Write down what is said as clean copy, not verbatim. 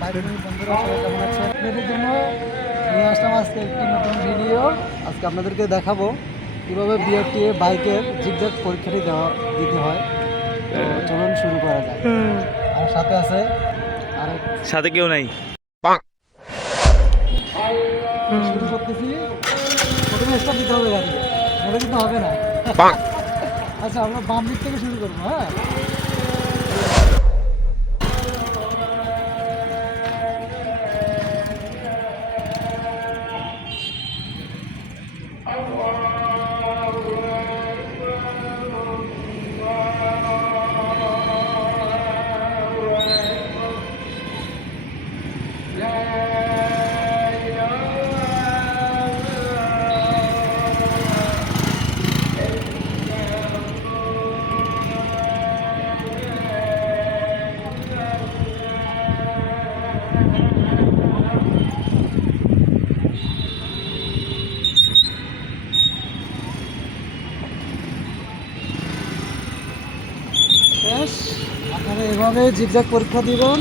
ভাই বন্ধুরা সবাই কেমন আছেন? আপনাদের জন্য নিয়ে আসলাম আজকে একটি নতুন ভিডিও। আজকে আপনাদেরকে দেখাবো কীভাবে বিআরটিএ বাইকের জিগজ্যাগ পরীক্ষাটি দিতে হয়। তো চলুন শুরু করা যাক। আমার সাথে আছে আরেক সাথে কেউ নাই। শুরু করতেছি। প্রথমে স্টার্ট দিতে হবে গাড়ি, এটা কিন্তু হবে না। আচ্ছা, আমরা বাম দিক থেকে শুরু করবো। হ্যাঁ, শেষ। আপনারা এভাবে জিগজ্যাগ পরীক্ষা দিবেন।